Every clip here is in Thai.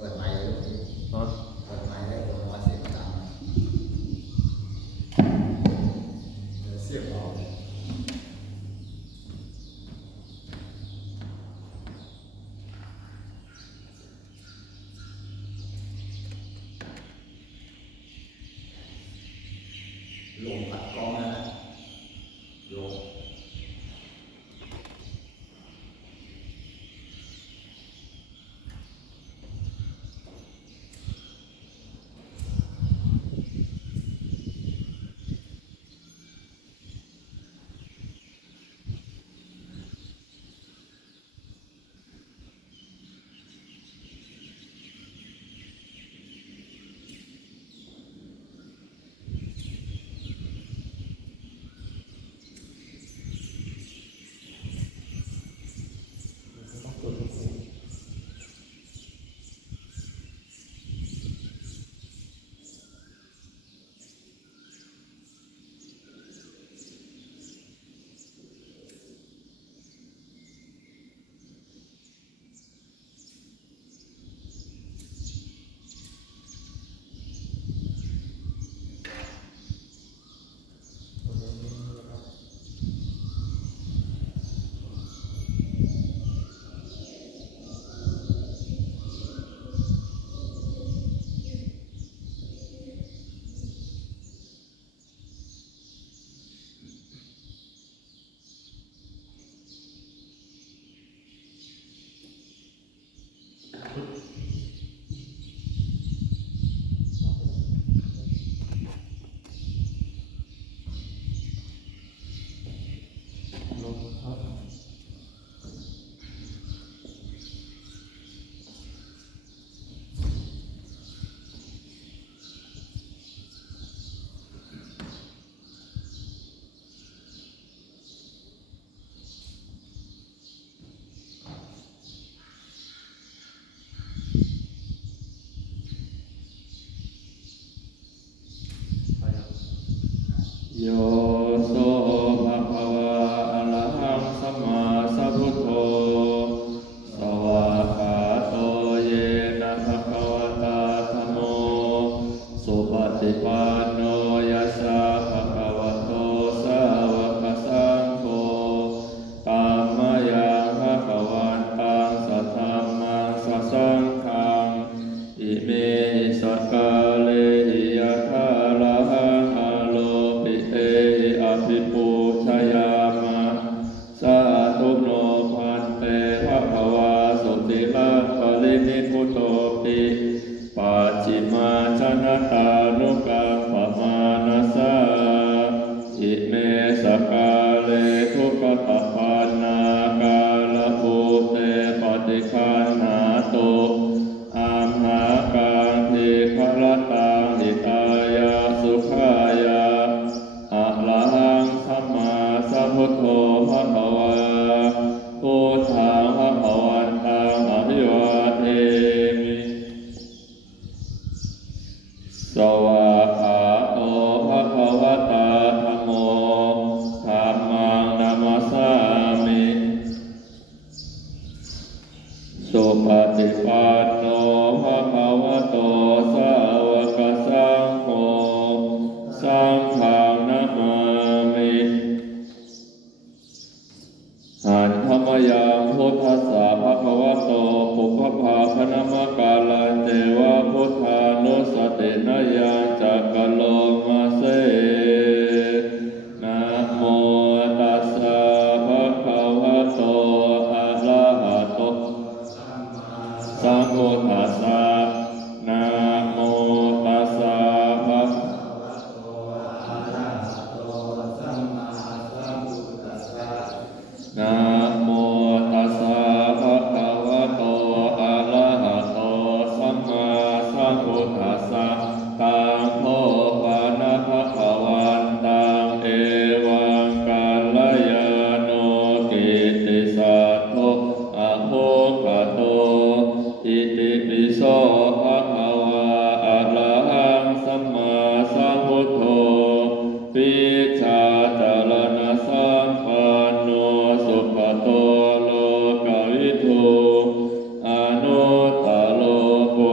ปิดไมค์เลยพี่ ฮะ เปิดไมค์ได้ผมว่าเสียงดังเดี๋ยวเสียงเบาลงผัดกล้องนะลงลงครับโยโสภะคะวะอะระหังสัมมาสัมพุทโธสวากขาโตเยนะภะคะวะตาธัมโมสุปฏิปันโนยัสสะภะคะวะโตสาวกสังโฆธัมมายังภะคะวันตังสัทธัมมังสัสสังฆังอิเมหิสักกะเลหิยะถาระหังอโลภิเตหิอภิปูชยามะสาธุโนพันเตภะคะวาสุติลังปรินิพพุโตปิปัจฉิมาชนะตานุกัมปมานัสสะอิเมสักกะเลทุกขตปันนากาลภูเตปฏิคันหาตุอัมหากังทิภรตังหิตายาสุขายาอะระหังสัมมาสัมพุทโธภะคะวาพุทธังภะคะวันตังอภิวาเทมิสวากขาโตภะคะวะตาธัมโมธัมมังนัมมัสสามิสุปฏิปันโนภะคะวะโตสาวกสังโฆสังฆังนะมามิหันธรรมยังพุทธัสสะภะคะวะโตปุพพาคณมกาลันเตวะพุทธานุสตินะยังจักขโลมาเสนะโมตัสสะภะคะวะโตอะระหะโตสัมพุทธัสสะนะโมตัสสะภะนะโมตัสสะภะคะวะโตอะระหะโตสัมมาสัมพุทธัสสะตังโมปะนะภะคะวันตังเอวังกัลยาโนกิตติสัทโธอะโภคโตอิติปิโสภะคะวะอะระหังสัมมาสัมพุทโธปิชาจารณะสัมปันโนสุปโตโลกวิทูอนุตตโลปุ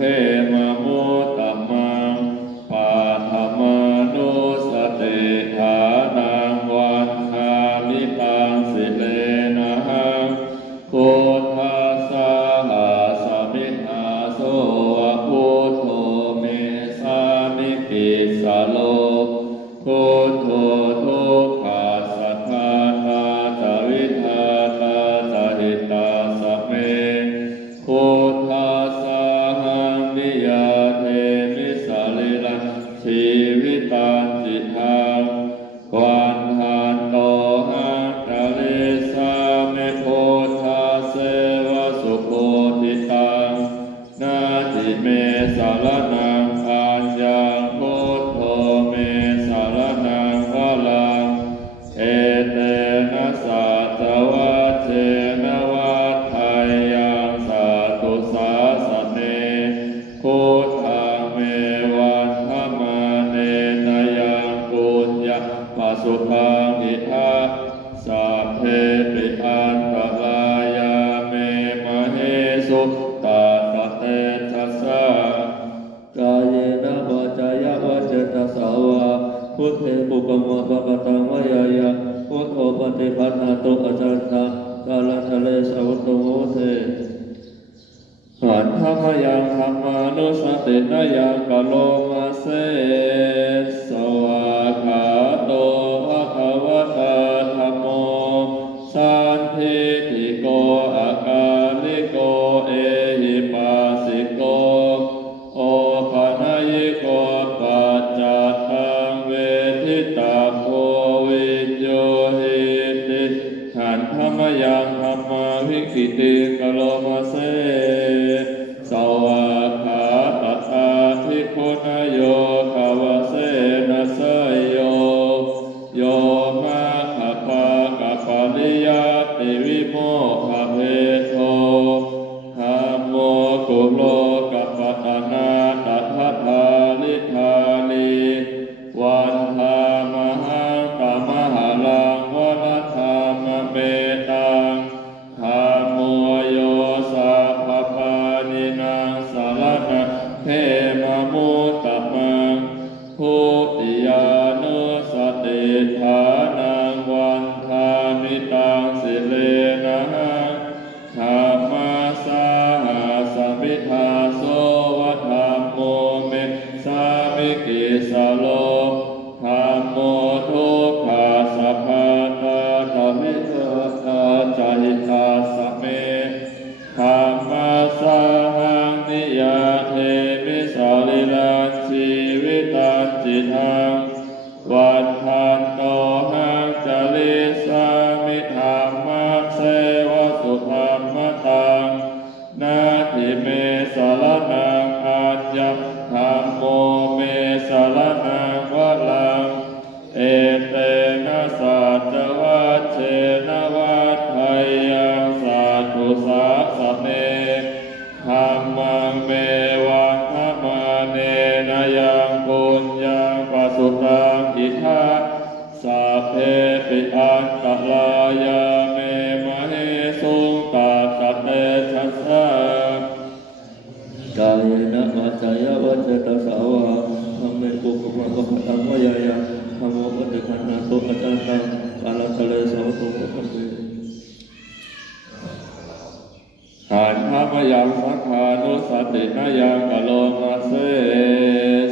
เพมามุตตมังปาธมานุสติฐานังวันทานิตังสิเลนะหังพุทธัสสะหาสมิทธาโสวะพุทโธเมสามิกิสาโลพุทโธทุกขาสัทธานาจาวิธานาจาหิตาสะเมพุทธัสสะหังนิยาเทมิสาลิลังชีวิตันจิตังวันหันโตหังกะเลสาเมพุทธัสเสวะสุโคติตังนาทิเมสารนังอัญญังพุทโธเมสารนังวะลังเอเตนะสัจวัชเชนะวัฏฏายังสัตตุสาสเนพุทธังเมวันธมาเนนยังปุญญปัสสุภังอิทัสสัพเพปิอันตรายาเมมเหสุตาสะเตชัสสะกายเยนะวาจายะวจตัสสาวาพุทเทปุกมะปะปะตังวะยายะพุทโธปฏิปันนาตุอาจารย์กาลทะเลสวัตโตโหเทหันธรรมยังธรรมานุสตินะยังกะโลมาเสสวากขาโตภะคะวะตาธัมโมสันทิฏฐิโกอาการลิโกเอหิปัสสิโกโอปัญญิโกปัจจัตตังเวทิตาโพวิญโยหิติหันธรรมยังธรรมาวิคิติกะโลมาเสสวากขาตถาภิกขุนโยภวเสนะเสยโยโยมาขปะกะปะริยติวิโมขะเพโทธัมโมกุโลกัปปะตะนาตัทธะทาลิธาลีวันธามหังตมหาลังวะนะธามเมตังธัมโมโยสัพพปานินังสารนังเทมะมุตตมังพุติยานุสติฐานังวันทานิตังสิเลนะหังธัมมัสสะหาสมิทธาโสวะธัมโมเมสามิกิสาโลธัมโมทุกขาสัพพะตาธรรมิโตตาจาหิตาสะเมธัมมัสสะหังนิยาเทมิสาลิลังชีวิตันจิตังวันทันโตหังจาริสามิธัมมัสเสวะสุธัมมตังนาทิเมสารนังอัญญังธัมโมเมสารนังวะลังเอเตนะสัจวัชเชนะวัฏฏายังสัตตุสาสะเนธัมมังเมวังธมาเนนะยังปุญญปัสสุตังอิทัสสัพเพปิอันตรายาเมมเหสุตาสะเตชัสสะกายเยนะวาจายะวจตัสสาวาธัมเมปุกมะปะปะตังวะยายะธัมโมปฏิปันนาตุอาจารย์กาลทะเลสวัตโตโหเทหันธรรมยังสังฆานุสตินะยังกะโลมาเส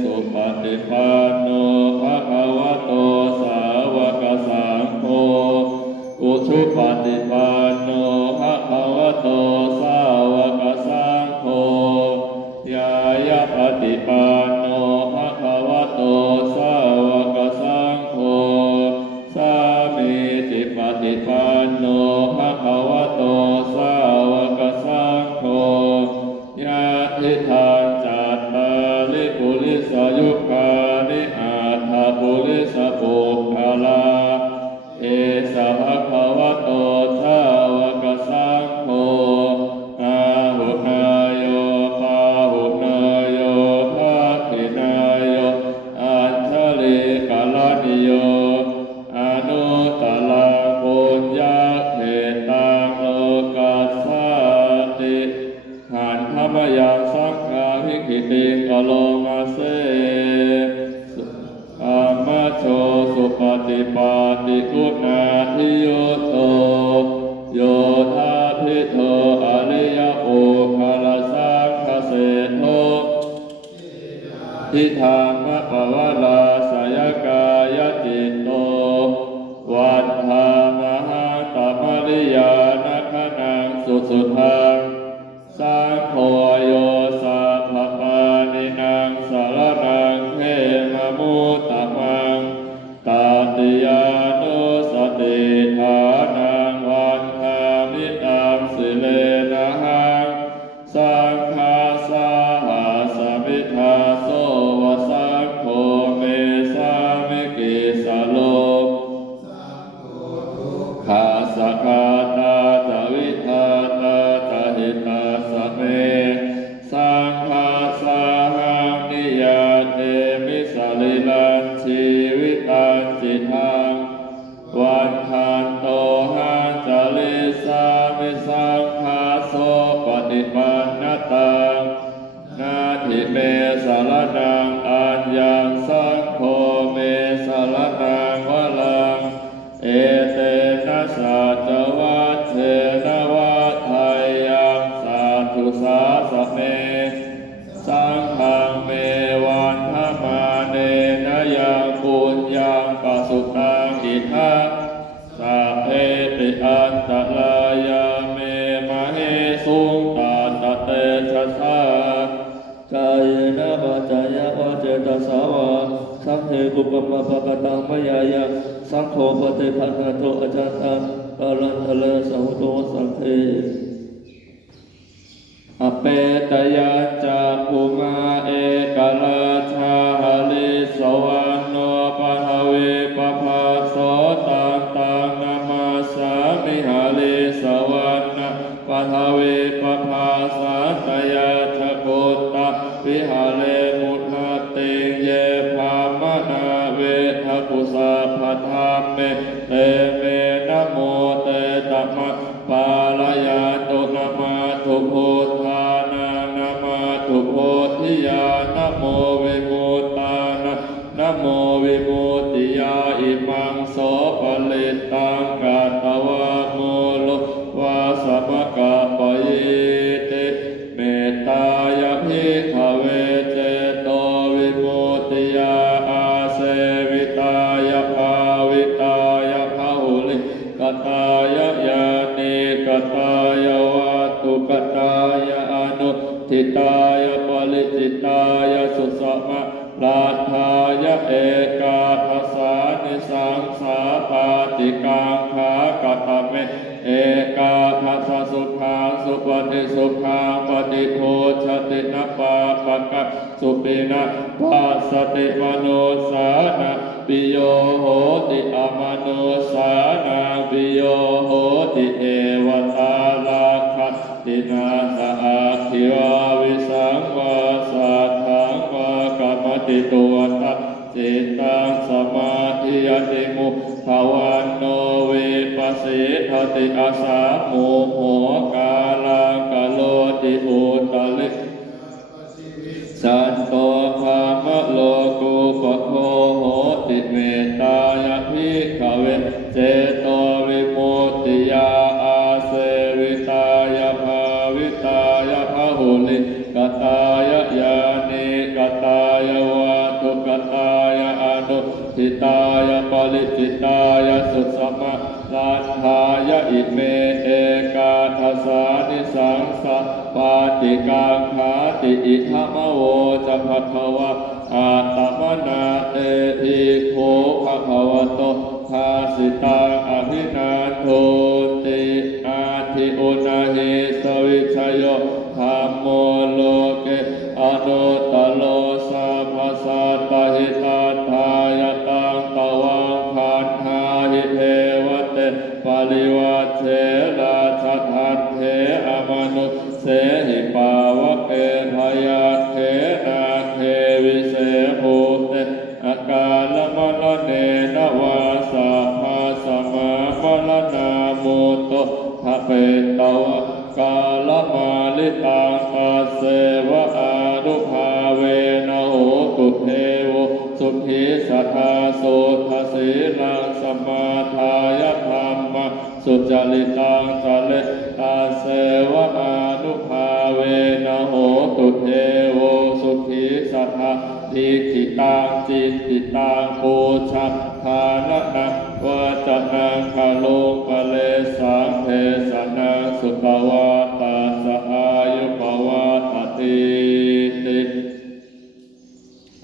สุปฏิปันโนภะคะวะโตสาวกสังโฆอุชุปฏิปันโนภะคะวะโตสาวกสังโฆยายะปฏิปันโนภะคะวะโตสาวกสังโฆสามีจิปฏิปันโนภะคะวะโตสาวกสังโฆยะทิทางจัตตาลิปุริสยุคานิอาถาปุริสปุคคลาเอสะภะคะวะโตสาวกสังโฆอาหุนายโยปาหุนายโยทักขินายโยอัญชลิกาลนิโยอนุตตรังปุญญเขตังโลกัสสติหันธรรมยังสังฆาภิ ขิติกโลมาเสอามาโชสุปฏิปาติคุณาทิโยโตโยธาภิโตอริยโอคาลสังคเสโตทิธามะปวาลาสยกายจิตโตวัฏฐามหังตมริยานัคนังสุสุทังสังโฆโยสัพพปานินางสารนังเขมมุตตมังตาติยานุสติฐานังวันธามิตังสิเลนะหังสังฆาสาหาสมิทาโสวสังโฆเมสามิกิสโลขาสกาตาจวิทาตาจหิตาสเมสังฆาสาหังนิยาเตมิสลิลันชีวิตันจิตังวันทันโตหังจลิสามิสังฆาโสปฏิปันนตังนาทิเมสารนังอัญญังสังโฆเมสารนังวลังเอเตนะสัจวัตเถนะวัฏไทยังสาธุสาสะเมสังฆังเมวันธมาเนนะยังปุญญังปสุตังอิทัสสะเพติอันตรายาเมมะเหสุงตาตะเตชะสากายนะวาจายะวะเจตสาวาสังเทกุปปะปะกตังมยายะสังโฆปฏิภาณโตอาจารตังปะรันทะเลสังโตสังเทอเปตยัญจะภูมาเอกราชาหาลิสวรรณโนปะทวีปภาโสตังตังนามาสามิหาลิสวรรณปะทวีปภาสัตยาชกุตตะวิหาเลมุทะติเยภามนาเวทกุสาภธรรมเมเตเมนะโมเตตมะปาลยาตุนะมาทุพุทธานานะมาทุโพธิยานะโมวิมุตตานะโมวิมุตติยาอิมังโสปะลิตังกาตวะโมโลวาสมะกะปะยิติเมตตายะภิกขเวเจโตวิมุตติยาอาเสวิตายะภาวิตายะภาหุลิกตายะยานิกตายะวัตถุกตายะอนุทิตายะปริจิตายะสุสมะลาทายะเอกาทัสสานิสังสาปาติกังขากตเมเอกาทัสสะสุขังสุปฏิสุขังปฏิโภชตินะปาปะกะสุปินะปัสสติมโนสานะปิโยโหติอมโนสานาปิโยโหติเอวตาลาคัตตินาสะอาทิวาวิสังวาสัทธังวากรรมติตัวตัสจิตตังสมาธิยติมุภวันโนวิปัสสิทติอาสามุโหกาลังกะโลติอุตลิสันโตภามะโลกุปะโคโหติเมตตายะภิกขเวเจโตวิมุตติยาอาเสวิตายะภาวิตายะภาหุลิกตายะยานิกตายะวัตถุกตายะอนุทิตายะปริจิตายะสุสมะลัทธายะอิเมเอกาทัสสานิสังสะปาติกังขาติอิทัมโวจะภควะอาตมนาเตอิโคภควโตภาสิตังอภินาโทติอาทิอุณาหิสวิชโยธัมโมโลเกอนุตตโลสัพพสัตตหิตัตถายตังตวังคันหาหิเทวเตปริวัตเถราชทัตเถอมนุเสหิปาวะเกภยัตเถนาเทวิเสภูเตอากาลมะเนนะวาสะภาสมามรณามุตโตภะเปตวะกาลมาลิตังปัสเสวะอานุภา สุขีสัทธาโสทศีลังสมาทายธรรมะสุจริตังจเลตาเสวะอานุภาเวนะโหตุเทโวสุขีสัทธาดิขิตังจิตติตังปูชัพทานะนะวะจนังคาโลกะเลสังเทสนังสุตวาตาสอายุปวาตติติ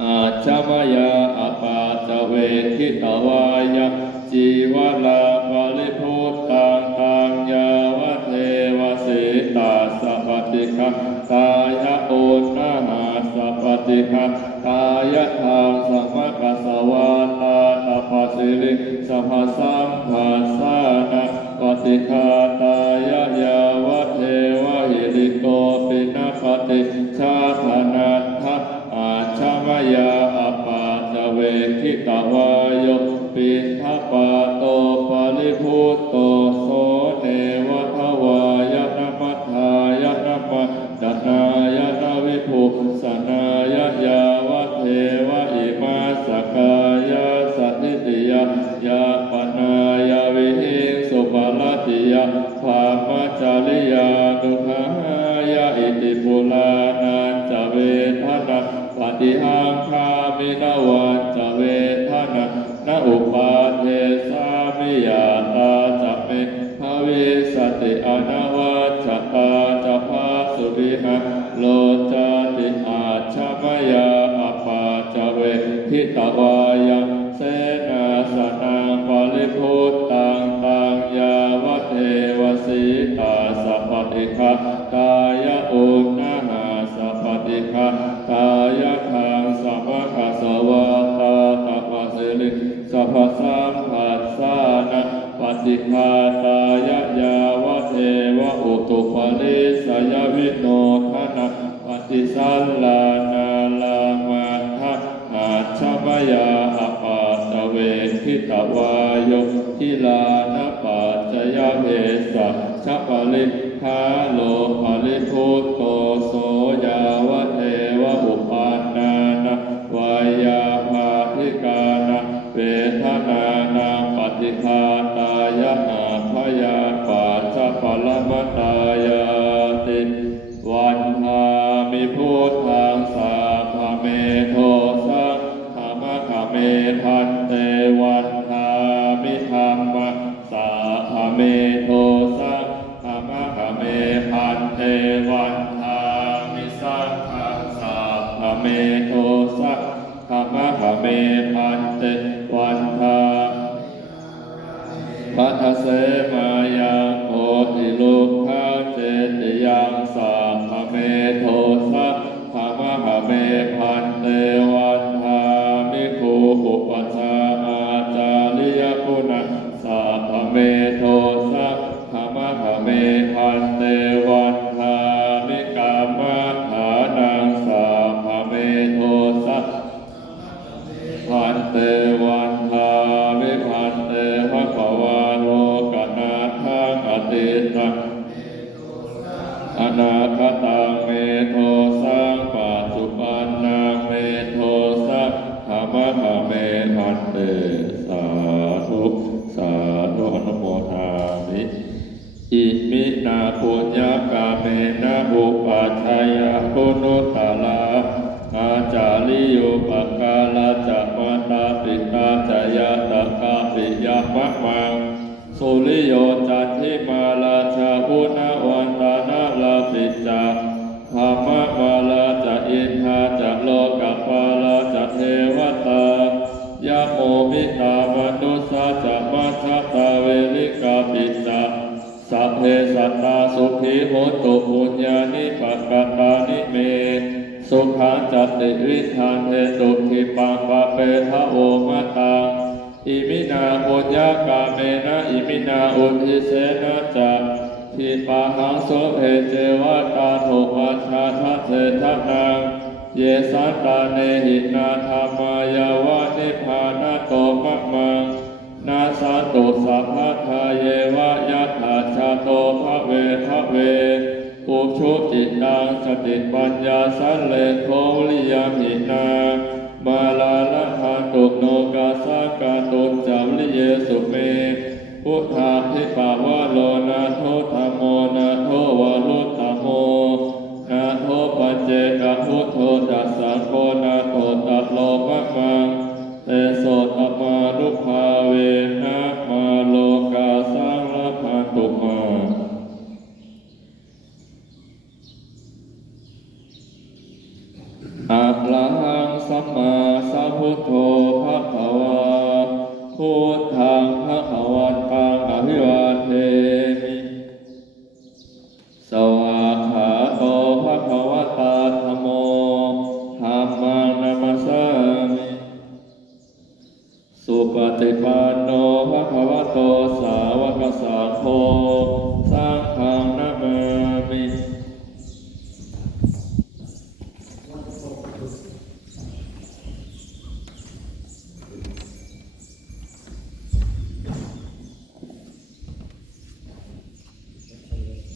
อาชามายาอปาจเวคิตวายะจีวลาภริพุตตังตังยาวะเทวสิตาสัพพติฆตายะโอนาหาสัพพติฆตายะทางสัมมกัสสวาตาตัปสิริสัพพสัมภัสสานะปฏิฆาตายะยาวะเทวะหิริโกปินะปฏิชาธนัตถะอาชามายาอปาจเวคิตวายโยปิทัปปะโตปริพุตโตโสเนวะทวายะนะมัทธายะนะมัดนายะนะวิภุสนายะยาวะเทวะอิมาสกายะสัตติติยะยาปนายะวิหิงสุปาลติยะภามจาริยานุภายะอิติปุลานันจเวทนะปฏิหังคามินาวันจเวทนะนะอุปาเทสามิยาตาจัเมภวิสติอนาวัชตาจะภาสุริหะโลจาติอาชามายาอปาจเวทิตวายังเสนาสนังปริพุตตังตังยาวะเทวสิตาสัพพติฆตายะอุณนาหาสัพพติฆตายะทางสัมมกัสสวาตาตัปสิริสัพพสัมภัสสานะปฏิฆาตายะยาวะเทวะอุตุปาริสยวิโนทนะปฏิสัลลานาลามาทะอาชามายาอปาจเวคิตวายโยทิลานะปัจจยเภสัชปริคาโลภริพุตโตโสยาวะเทวะอุปานานะวายาภาธิกานะเวทนานาปฏิฆาตายะอาภยาปัจจปรมตายาติวันหามิพุทธังสาภเมโทสังธรรมะเมพันเตวันหามิธรรมะสาภเมโทสังธรรมะเมพันเตวันหามิสังฆังสาภเมโทสังธรรมะเมพันเตวันหาพัทเสมายังโพธิลูกขาเจติยังสาภเมโทสัพธรรมะเมพันเตวันหามิคูอุปชฌาย์อาจาริยคุณัสสาภเมโทสัพธรรมะเมพันเตวันหามิกามฐานังสาภเมโทสัพพันเตวันหามิพันเตภควาโลกนาทังอติตังอนาคตังเมโทสังปัจจุบันนังเมโทสังธรรมะเมพันเตสาธุสาธุอนุโมทามิอิมินาปุญญากาเมนะอุปัชฌายะคุณุตตะลาอาจาริโยปกาลจักมาตาปิตาจายาตกาปิยมะมังสุริโยจันทิมาลาชาพุนาวันตานาลาปิจาธรรมะมาลาจะอินทาจะโลกปาลาจะเทวตายะโมมิตามนุสาจะมัชฌะตาเวริกาปิจาสัพเพสัตตาสุขีโหตุปุญญานิปักตานิเมสุขังจัตติวิธานเทตุขิปังปะเปทะโอมะตังอิมินาปุญญากาเมนะอิมินาอุทิเสนะจะทิปะหังโสเพเจวตาโทมัชฌาทะเททะนังเยสันตาเนหินาธรรมายาวะนิพพานะโตมะมังนาสาตุสัพพะทาเยวะยัตถาชาโตภเวภเวปุชุจิตังสติปัญญาสัลเลโทวิยามินา มาลาละพันตุโนกาสากาตุจามลิเยสุเมพุทธาทิปาวะโลนาโทธัมโมนาโทวาลุธัมโมนาโทปัจเจกพุทโธจัสสะโกนาโตตัสโลภะมังเตโสตมานุภาเวนะมาโลกาสังละพันตุมาอะระหังสัมมาสัมพุทโธภะคะวาพุท